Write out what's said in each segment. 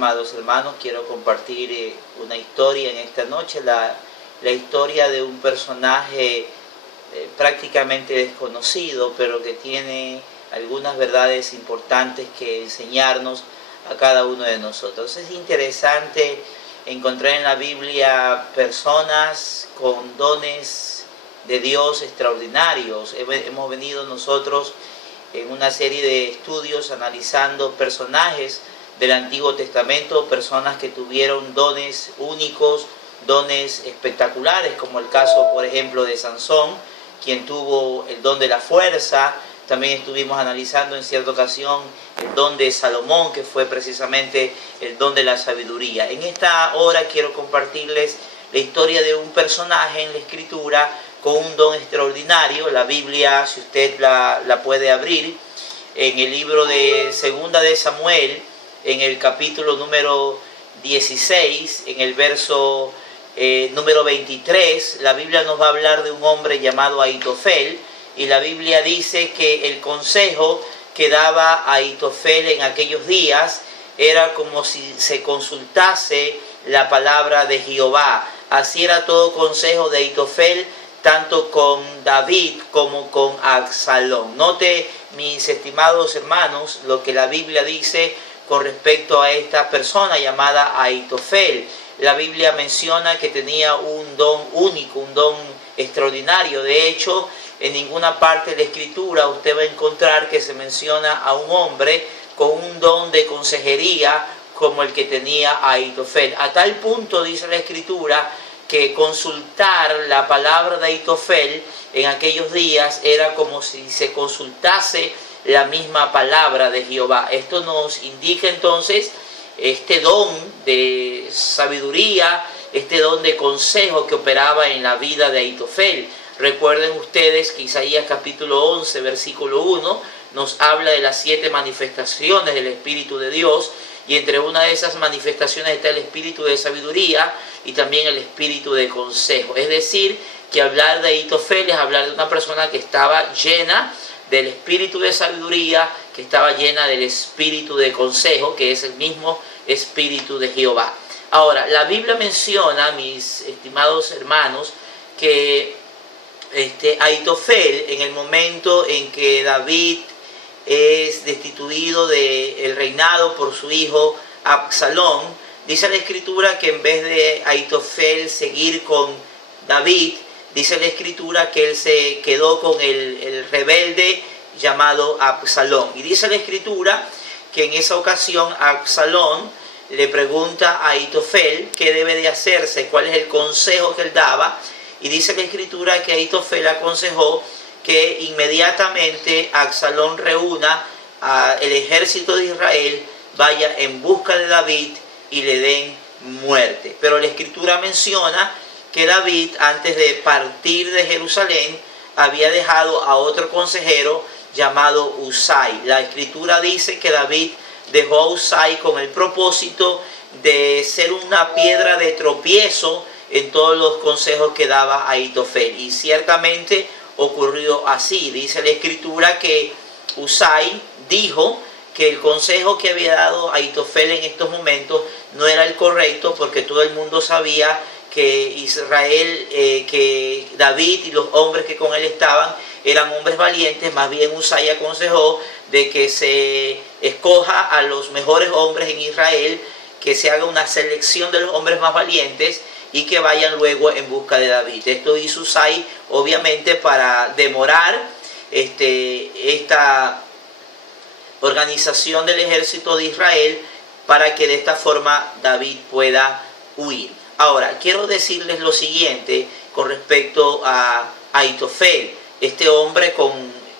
amados hermanos, quiero compartir una historia en esta noche, la historia de un personaje prácticamente desconocido, pero que tiene algunas verdades importantes que enseñarnos a cada uno de nosotros. Es interesante encontrar en la Biblia personas con dones de Dios extraordinarios. Hemos venido nosotros en una serie de estudios analizando personajes del Antiguo Testamento, personas que tuvieron dones únicos, dones espectaculares, como el caso, por ejemplo, de Sansón, quien tuvo el don de la fuerza. También estuvimos analizando en cierta ocasión el don de Salomón, que fue precisamente el don de la sabiduría. En esta hora quiero compartirles la historia de un personaje en la Escritura con un don extraordinario. La Biblia, si usted la puede abrir, en el libro de Segunda de Samuel, en el capítulo número 16, en el verso número 23, la Biblia nos va a hablar de un hombre llamado Ahitofel, y la Biblia dice que el consejo que daba Ahitofel en aquellos días era como si se consultase la palabra de Jehová. Así era todo consejo de Ahitofel, tanto con David como con Absalón. Note, mis estimados hermanos, lo que la Biblia dice con respecto a esta persona llamada Ahitofel. La Biblia menciona que tenía un don único, un don extraordinario. De hecho, en ninguna parte de la Escritura usted va a encontrar que se menciona a un hombre con un don de consejería como el que tenía Ahitofel. A tal punto dice la Escritura que consultar la palabra de Ahitofel en aquellos días era como si se consultase la misma palabra de Jehová. Esto nos indica entonces este don de sabiduría, este don de consejo que operaba en la vida de Ahitofel. Recuerden ustedes que Isaías capítulo 11, versículo 1, nos habla de las 7 manifestaciones del Espíritu de Dios, y entre una de esas manifestaciones está el espíritu de sabiduría y también el espíritu de consejo. Es decir, que hablar de Ahitofel es hablar de una persona que estaba llena del espíritu de sabiduría, que estaba llena del espíritu de consejo, que es el mismo espíritu de Jehová. Ahora, la Biblia menciona, mis estimados hermanos, que Ahitofel, en el momento en que David es destituido del reinado por su hijo Absalón, dice la Escritura que en vez de Ahitofel seguir con David, dice la Escritura que él se quedó con el rebelde llamado Absalón. Y dice la Escritura que en esa ocasión Absalón le pregunta a Ahitofel qué debe de hacerse, cuál es el consejo que él daba. Y dice la Escritura que Ahitofel aconsejó que inmediatamente Absalón reúna al ejército de Israel, vaya en busca de David y le den muerte. Pero la Escritura menciona que David, antes de partir de Jerusalén, había dejado a otro consejero llamado Usai. La Escritura dice que David dejó a Usai con el propósito de ser una piedra de tropiezo en todos los consejos que daba Ahitofel. Y ciertamente ocurrió así. Dice la Escritura que Usai dijo que el consejo que había dado Ahitofel en estos momentos no era el correcto, porque todo el mundo sabía que Israel, que David y los hombres que con él estaban eran hombres valientes. Más bien Usai aconsejó de que se escoja a los mejores hombres en Israel, que se haga una selección de los hombres más valientes y que vayan luego en busca de David. Esto hizo Usai obviamente para demorar esta organización del ejército de Israel, para que de esta forma David pueda huir. Ahora, quiero decirles lo siguiente con respecto a Ahitofel, este hombre con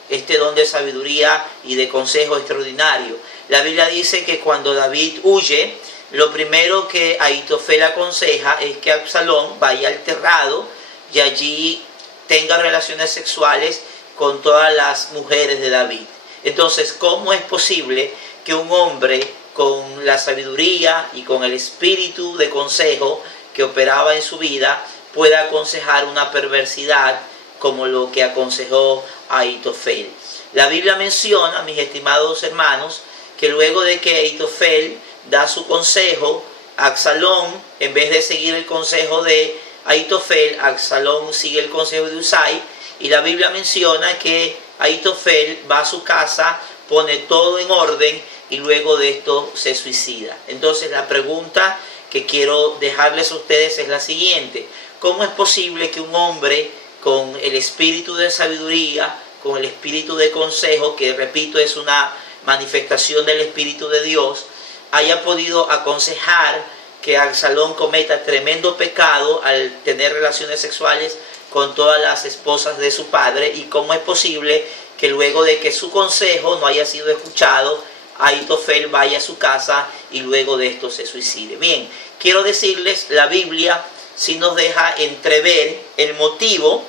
este don de sabiduría y de consejo extraordinario. La Biblia dice que cuando David huye, lo primero que Ahitofel aconseja es que Absalón vaya al terrado y allí tenga relaciones sexuales con todas las mujeres de David. Entonces, ¿cómo es posible que un hombre con la sabiduría y con el espíritu de consejo que operaba en su vida pueda aconsejar una perversidad como lo que aconsejó Ahitofel? La Biblia menciona, mis estimados hermanos, que luego de que Ahitofel da su consejo. Absalón, en vez de seguir el consejo de Ahitofel, Absalón sigue el consejo de Husai, y la Biblia menciona que Ahitofel va a su casa, pone todo en orden y luego de esto se suicida. Entonces la pregunta que quiero dejarles a ustedes es la siguiente: ¿cómo es posible que un hombre con el espíritu de sabiduría, con el espíritu de consejo, que repito es una manifestación del Espíritu de Dios, haya podido aconsejar que Absalón cometa tremendo pecado al tener relaciones sexuales con todas las esposas de su padre? ¿Y cómo es posible que luego de que su consejo no haya sido escuchado, Ahitofel vaya a su casa y luego de esto se suicide? Bien, quiero decirles, la Biblia sí nos deja entrever el motivo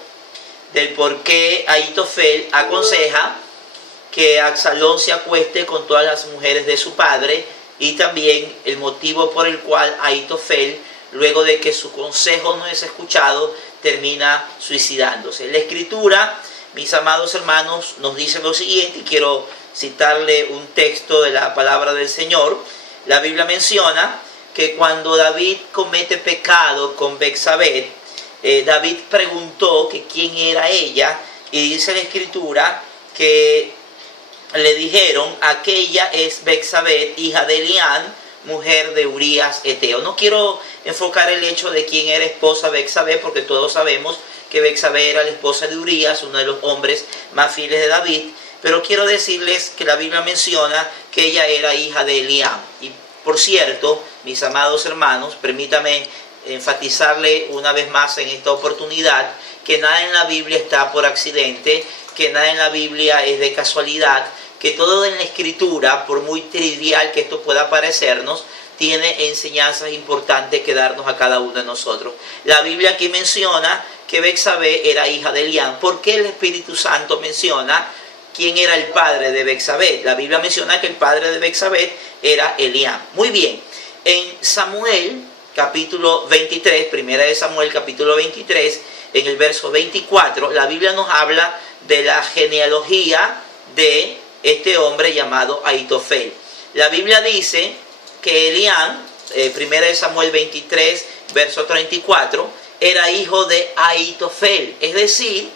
del por qué Ahitofel aconseja que Absalón se acueste con todas las mujeres de su padre, y también el motivo por el cual Ahitofel, luego de que su consejo no es escuchado, termina suicidándose. La Escritura, mis amados hermanos, nos dice lo siguiente, y quiero citarle un texto de la palabra del Señor. La Biblia menciona que cuando David comete pecado con Betsabé, David preguntó que quién era ella, y dice la Escritura que le dijeron: aquella es Betsabé, hija de Elián, mujer de Urías Eteo. No quiero enfocar el hecho de quién era esposa Betsabé, porque todos sabemos que Betsabé era la esposa de Urías, uno de los hombres más fieles de David, pero quiero decirles que la Biblia menciona que ella era hija de Elián. Y por cierto, mis amados hermanos, permítame enfatizarle una vez más en esta oportunidad que nada en la Biblia está por accidente, que nada en la Biblia es de casualidad, que todo en la Escritura, por muy trivial que esto pueda parecernos, tiene enseñanzas importantes que darnos a cada uno de nosotros. La Biblia aquí menciona que Betsabé era hija de Elián. ¿Por qué el Espíritu Santo menciona quién era el padre de Betsabé? La Biblia menciona que el padre de Betsabé era Elián. Muy bien, en Samuel capítulo 23, primera de Samuel capítulo 23, en el verso 24, la Biblia nos habla de la genealogía de este hombre llamado Ahitofel. La Biblia dice que Elián, primera de Samuel 23, verso 34, era hijo de Ahitofel. Es decir,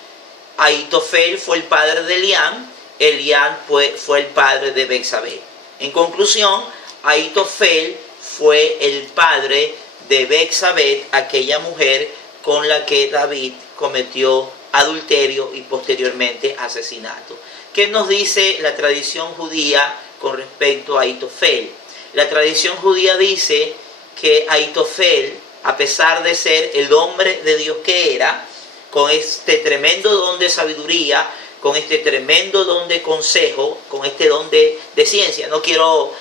Ahitofel fue el padre de Elián, Elián fue el padre de Betsabé. En conclusión, Ahitofel fue el padre de Betsabé, aquella mujer con la que David cometió adulterio y posteriormente asesinato. ¿Qué nos dice la tradición judía con respecto a Ahitofel? La tradición judía dice que Ahitofel, a pesar de ser el hombre de Dios que era, con este tremendo don de sabiduría, con este tremendo don de consejo, con este don de ciencia, no quiero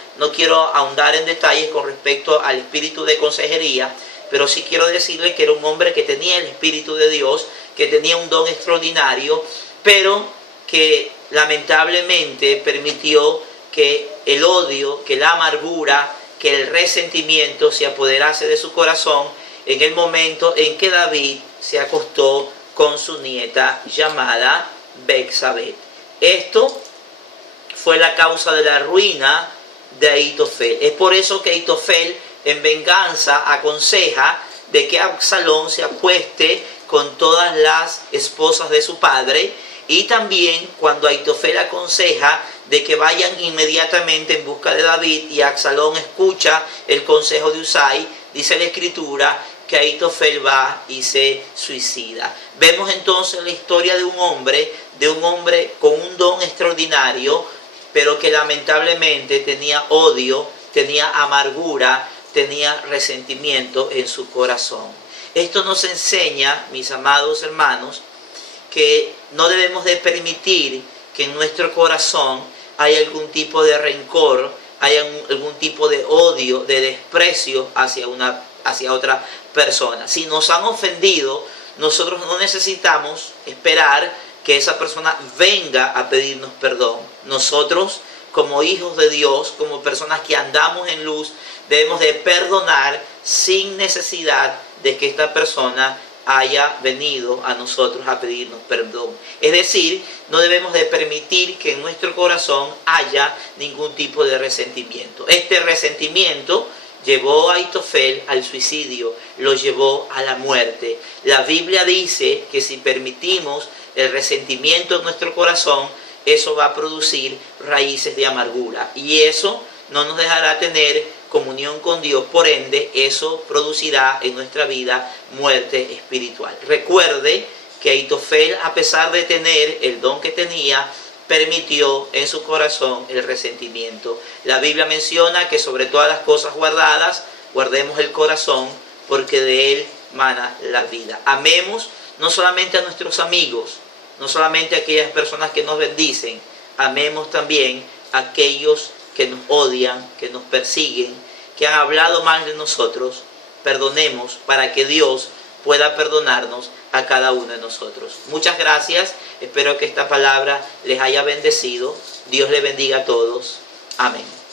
ahondar en detalles con respecto al espíritu de consejería, pero sí quiero decirle que era un hombre que tenía el Espíritu de Dios, que tenía un don extraordinario, pero que lamentablemente permitió que el odio, que la amargura, que el resentimiento se apoderase de su corazón en el momento en que David se acostó con su nieta llamada Betsabé. Esto fue la causa de la ruina de Ahitofel. Es por eso que Ahitofel, en venganza, aconseja de que Absalón se acueste con todas las esposas de su padre, y también cuando Ahitofel aconseja de que vayan inmediatamente en busca de David y Absalón escucha el consejo de Husai, dice la Escritura que Ahitofel va y se suicida. Vemos entonces la historia de un hombre con un don extraordinario, pero que lamentablemente tenía odio, tenía amargura, tenía resentimiento en su corazón. Esto nos enseña, mis amados hermanos, que no debemos de permitir que en nuestro corazón haya algún tipo de rencor, haya algún tipo de odio, de desprecio hacia otra persona. Si nos han ofendido, nosotros no necesitamos esperar que esa persona venga a pedirnos perdón. Nosotros, como hijos de Dios, como personas que andamos en luz, debemos de perdonar sin necesidad de que esta persona haya venido a nosotros a pedirnos perdón. Es decir, no debemos de permitir que en nuestro corazón haya ningún tipo de resentimiento. Este resentimiento llevó a Ahitofel al suicidio, lo llevó a la muerte. La Biblia dice que si permitimos el resentimiento en nuestro corazón, eso va a producir raíces de amargura. Y eso no nos dejará tener comunión con Dios, por ende, eso producirá en nuestra vida muerte espiritual. Recuerde que Ahitofel, a pesar de tener el don que tenía, permitió en su corazón el resentimiento. La Biblia menciona que sobre todas las cosas guardadas, guardemos el corazón, porque de él mana la vida. Amemos no solamente a nuestros amigos, no solamente a aquellas personas que nos bendicen, amemos también a aquellos que nos odian, que nos persiguen, que han hablado mal de nosotros. Perdonemos para que Dios pueda perdonarnos a cada uno de nosotros. Muchas gracias. Espero que esta palabra les haya bendecido. Dios les bendiga a todos. Amén.